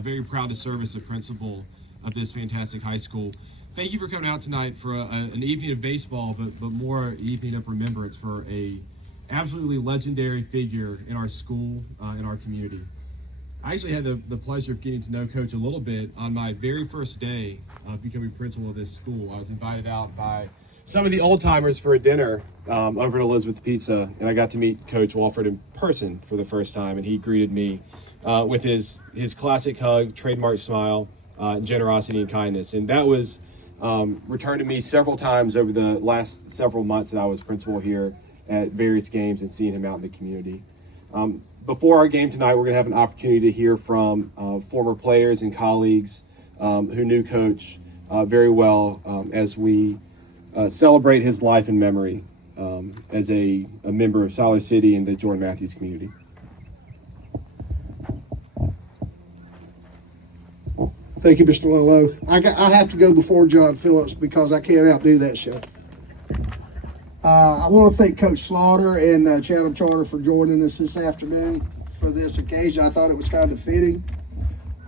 Very proud to serve as the principal of this fantastic high school. Thank you for coming out tonight for an evening of baseball, but more evening of remembrance for a absolutely legendary figure in our school, in our community. I actually had the pleasure of getting to know Coach a little bit on my very first day of becoming principal of this school. I was invited out by some of the old timers for a dinner over at Elizabeth Pizza, and I got to meet Coach Warfford in person for the first time, and he greeted me with his classic hug, trademark smile, generosity and kindness. And that was returned to me several times over the last several months that I was principal here at various games and seeing him out in the community. Before our game tonight, we're going to have an opportunity to hear from former players and colleagues who knew Coach very well as we celebrate his life and memory as a member of Siler City and the Jordan Matthews community. Thank you, Mr. Lolo. I have to go before John Phillips because I can't outdo that show. I want to thank Coach Slaughter and Chatham Charter for joining us this afternoon for this occasion. I thought it was kind of fitting.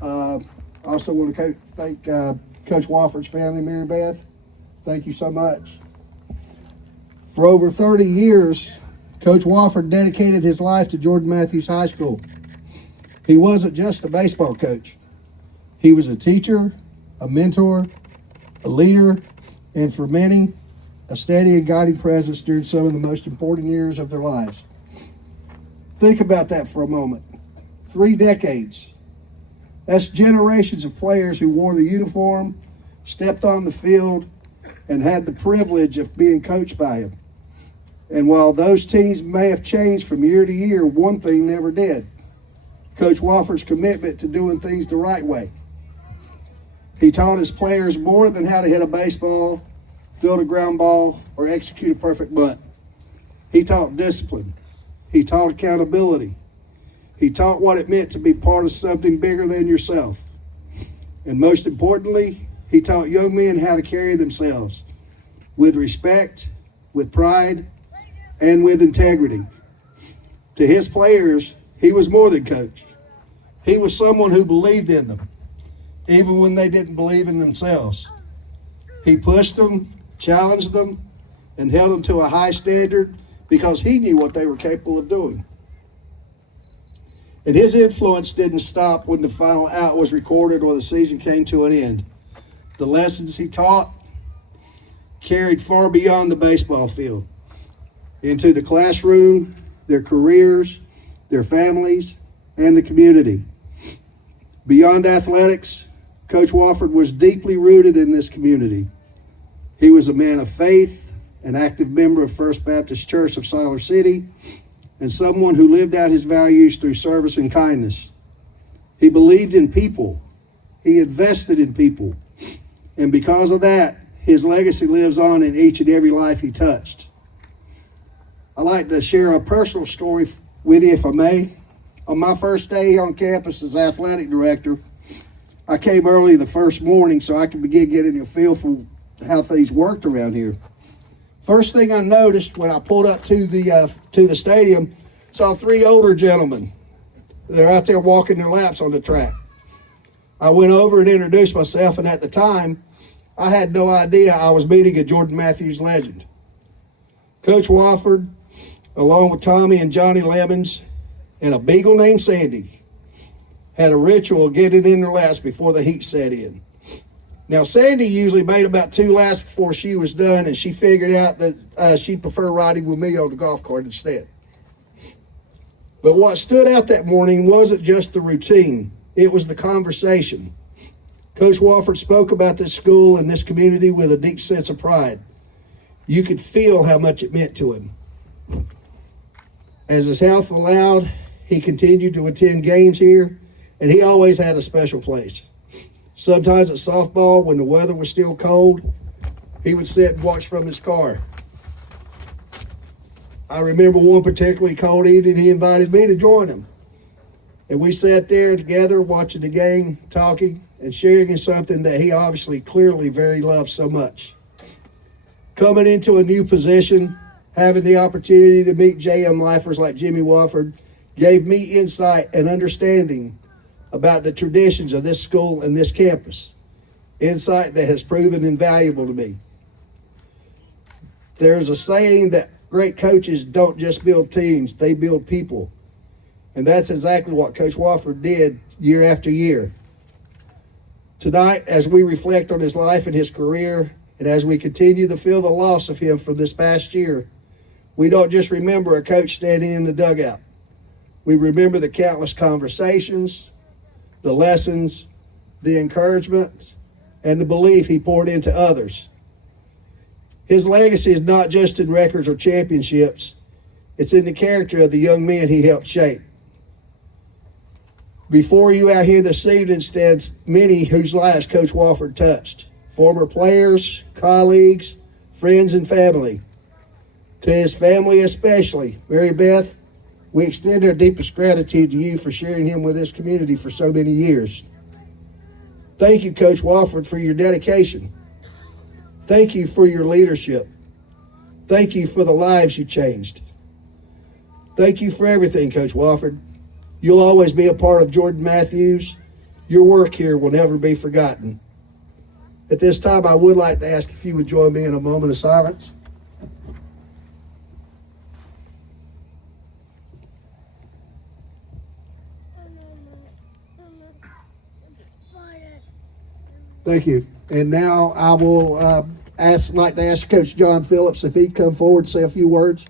I also want to thank Coach Wofford's family, Mary Beth. Thank you so much. For over 30 years, Coach Warfford dedicated his life to Jordan Matthews High School. He wasn't just a baseball coach. He was a teacher, a mentor, a leader, and for many, a steady and guiding presence during some of the most important years of their lives. Think about that for a moment. 3 decades. That's generations of players who wore the uniform, stepped on the field, and had the privilege of being coached by him. And while those teams may have changed from year to year, one thing never did. Coach Wofford's commitment to doing things the right way. He taught his players more than how to hit a baseball, field a ground ball, or execute a perfect bunt. He taught discipline. He taught accountability. He taught what it meant to be part of something bigger than yourself. And most importantly, he taught young men how to carry themselves with respect, with pride, and with integrity. To his players, he was more than coach. He was someone who believed in them, even when they didn't believe in themselves. He pushed them, challenged them, and held them to a high standard because he knew what they were capable of doing. And his influence didn't stop when the final out was recorded or the season came to an end. The lessons he taught carried far beyond the baseball field, into the classroom, their careers, their families, and the community. Beyond athletics, Coach Warfford was deeply rooted in this community. He was a man of faith, an active member of First Baptist Church of Siler City, and someone who lived out his values through service and kindness. He believed in people. He invested in people. And because of that, his legacy lives on in each and every life he touched. I'd like to share a personal story with you, if I may. On my first day on campus as athletic director, I came early the first morning so I could begin getting a feel for how things worked around here. First thing I noticed when I pulled up to the stadium, saw 3 older gentlemen. They're out there walking their laps on the track. I went over and introduced myself, and at the time, I had no idea I was meeting a Jordan Matthews legend. Coach Warfford, along with Tommy and Johnny Lemons, and a beagle named Sandy, had a ritual of getting in their laps before the heat set in. Now, Sandy usually made about 2 laps before she was done, and she figured out that she'd prefer riding with me on the golf cart instead. But what stood out that morning wasn't just the routine, it was the conversation. Coach Warfford spoke about this school and this community with a deep sense of pride. You could feel how much it meant to him. As his health allowed, he continued to attend games here, and he always had a special place. Sometimes at softball, when the weather was still cold, he would sit and watch from his car. I remember one particularly cold evening, he invited me to join him. And we sat there together watching the game, talking, and sharing in something that he obviously clearly very loved so much. Coming into a new position, having the opportunity to meet JM lifers like Jimmy Warfford gave me insight and understanding about the traditions of this school and this campus, insight that has proven invaluable to me. There's a saying that great coaches don't just build teams, they build people. And that's exactly what Coach Warfford did year after year. Tonight, as we reflect on his life and his career, and as we continue to feel the loss of him from this past year, we don't just remember a coach standing in the dugout. We remember the countless conversations, the lessons, the encouragement, and the belief he poured into others. His legacy is not just in records or championships, it's in the character of the young men he helped shape. Before you out here this evening stands many whose lives Coach Warfford touched. Former players, colleagues, friends, and family. To his family especially, Mary Beth, we extend our deepest gratitude to you for sharing him with this community for so many years. Thank you, Coach Warfford, for your dedication. Thank you for your leadership. Thank you for the lives you changed. Thank you for everything, Coach Warfford. You'll always be a part of Jordan Matthews. Your work here will never be forgotten. At this time, I would like to ask if you would join me in a moment of silence. Thank you. And now I will like to ask Coach John Phillips if he'd come forward and say a few words.